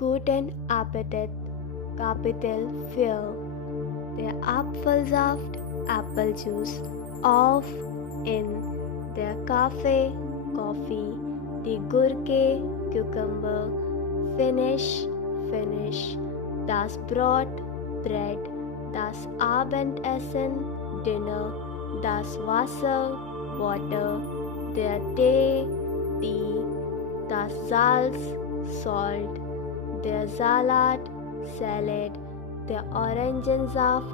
guten Appetit, Kapitel 4. Der Apfelsaft, Applejuice, auf, in, der Kaffee, Coffee, die Gurke, Cucumber, finish, finish, das Brot, Bread, das Abendessen, Dinner, das Wasser, Water, der Tee, Tea, das Salz, Salt, der Salat, Salad, der Orangensaft,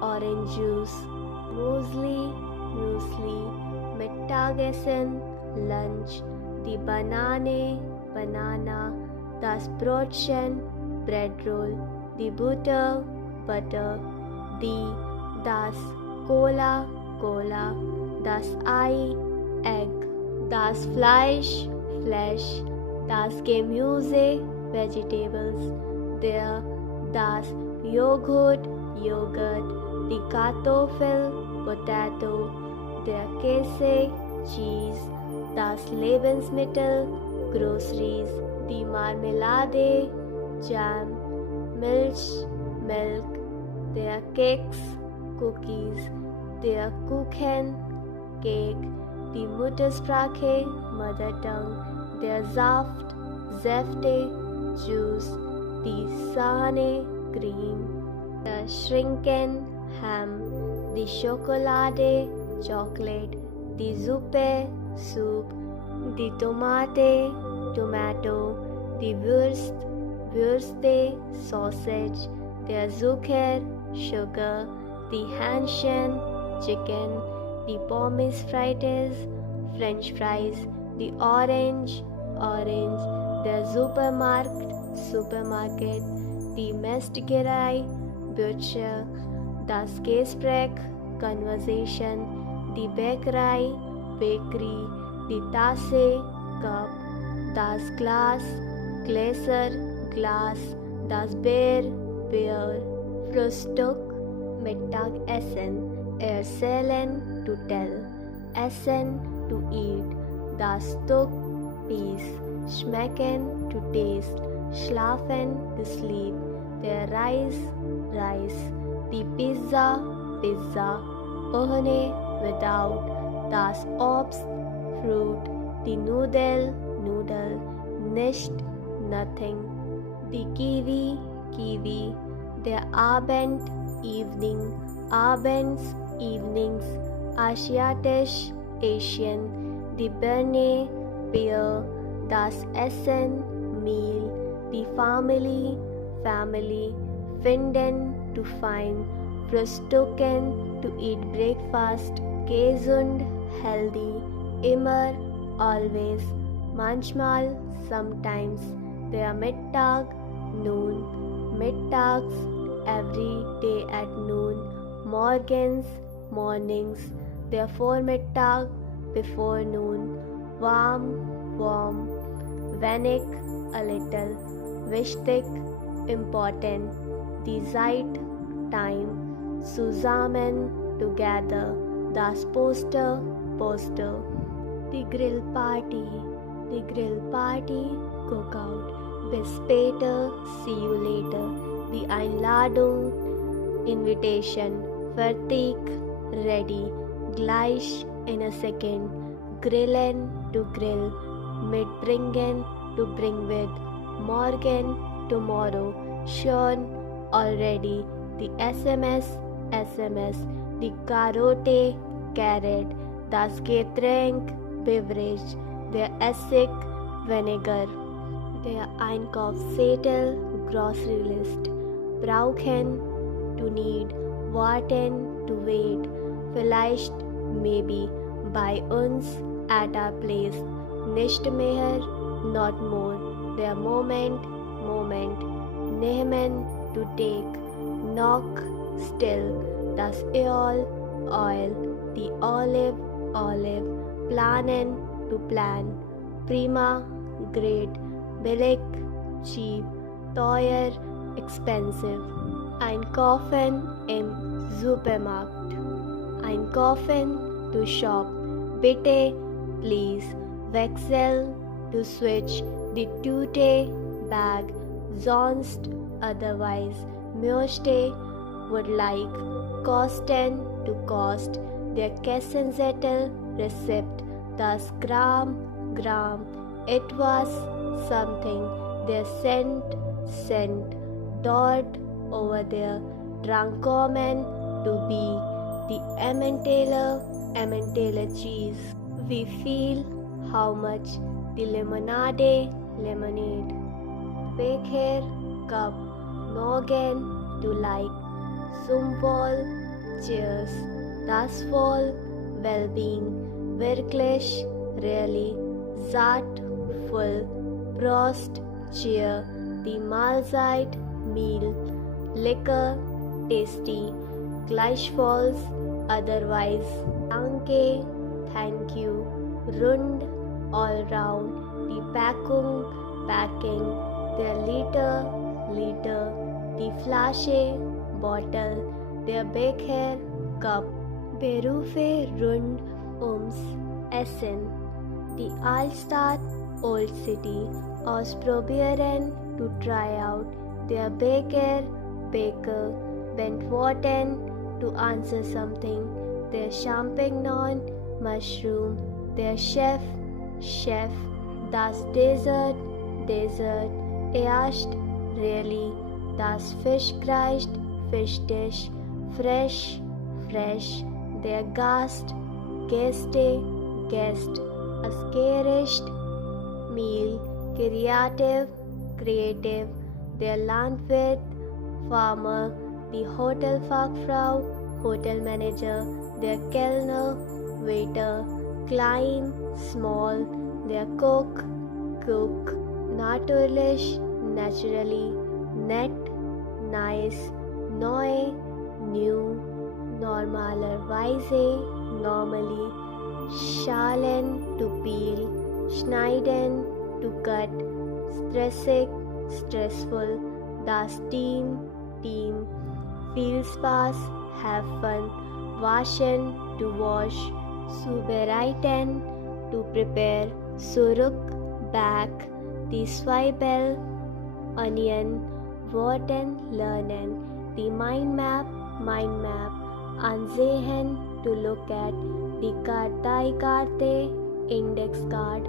Orange Juice, Muesli, Muesli, Mittagessen, Lunch, die Banane, Banana, das Brotchen, Bread Roll, die Butter, Butter, das Cola, Cola, das Ei, Egg, das Fleisch, Flesh, das Gemüse, Vegetables, das Joghurt, Yogurt, die Kartoffel, Potato, der Käse, Cheese, das Lebensmittel, Groceries, die Marmelade, Jam, Milch, Milk, der Keks, Cookies, der Kuchen, Cake, die Muttersprache, Mother Tongue, der Saft, Säfte, Juice, die Sahne, Cream, der Schinken, Ham, die Schokolade, Chocolate, die Suppe, Soup, die Tomate, Tomato, die Wurst, Würste, Sausage, der Zucker, Sugar, die Hähnchen, Chicken, die Pommes frites, French fries, die Orange, Orange, der Supermarket, die Metzgerei, Butcher, das Gespräch, Conversation, die Bäckerei, Bakery, die Tasse, Cup, das Glas, Gläser, Glas, das Beer, Frühstück, Mittagessen, erzählen, to tell, essen, to eat, das Stück, piece, schmecken, to taste, schlafen, to sleep, der Reis, die Pizza, ohne, without, das Obst, fruit, die Nudel, nicht, nothing, die Kiwi, der Abend, evening, abends, evenings, asiatisch, Asian, die Birne, Pear, das Essen, meal, die Family, finden, to find, frühstücken, to eat breakfast, gesund, healthy, immer, always, manchmal, sometimes, der Mittag, noon, mittags, every day at noon, morgens, mornings, der Vormittag, before noon, warm, wenig, a little, wichtig, important, die Zeit, time, zusammen, together, das Poster, die Grill Party, cookout, bis später, see you later, die Einladung, invitation, fertig, ready, gleich, in a second, grillen, to grill, mitbringen, to bring with, morgen, tomorrow, schon, already, die SMS, die Karotte, carrot, das Getränk, beverage, der Essig, vinegar, der Einkaufszettel, grocery list, brauchen, to need, warten, to wait, vielleicht, maybe, bei uns, at our place, nicht mehr, not more, der Moment, nehmen, to take, knock, still, das Öl, oil, die Olive, planen, to plan, prima, great, billig, cheap, teuer, expensive, einkaufen im Supermarkt, einkaufen, to shop, bitte, please, wechsel, to switch, die Tüte, bag, sonst, otherwise, möchte, would like, kosten, to cost, der Kassenzettel, receipt, das Gramm, it was, something, der Cent, dort, over there, drankommen, to be, the Emmentaler cheese. We feel, how much, the lemonade, lemonade. Becher, cup, morgen, to like, zum Wohl, cheers, das Wohl, well-being, wirklich, really, satt, full, Prost, cheer, die Mahlzeit, meal, lecker, tasty, gleichfalls, otherwise, danke, thank you, rund, all round, die Packung, packing, der Liter, die Flasche, bottle, der Becher, cup, Berufe rund ums Essen, die Altstadt, old city, ausprobieren, to try out, der Baker, beantworten, to answer something, der Champignon, mushroom, der Chef, das Dessert, erst, really, das Fischgericht, fish dish, fresh, der Gast, Gäste, guest, das Gericht, meal, creative, der Landwirt, farmer, die Hotelfachfrau, hotel manager, der Kellner, waiter, klein, small, der Cook, natürlich, naturally, nett, nice, neu, new, normalerweise, normally, schalen, to peel, schneiden, to cut, stressig, stressful, das Team, viel Spaß, have fun, waschen, to wash, zubereiten, to prepare, zurück, back, die Zwiebel, onion, Worten, lernen, die Mind map, ansehen, to look at, die Karteikarte, index card.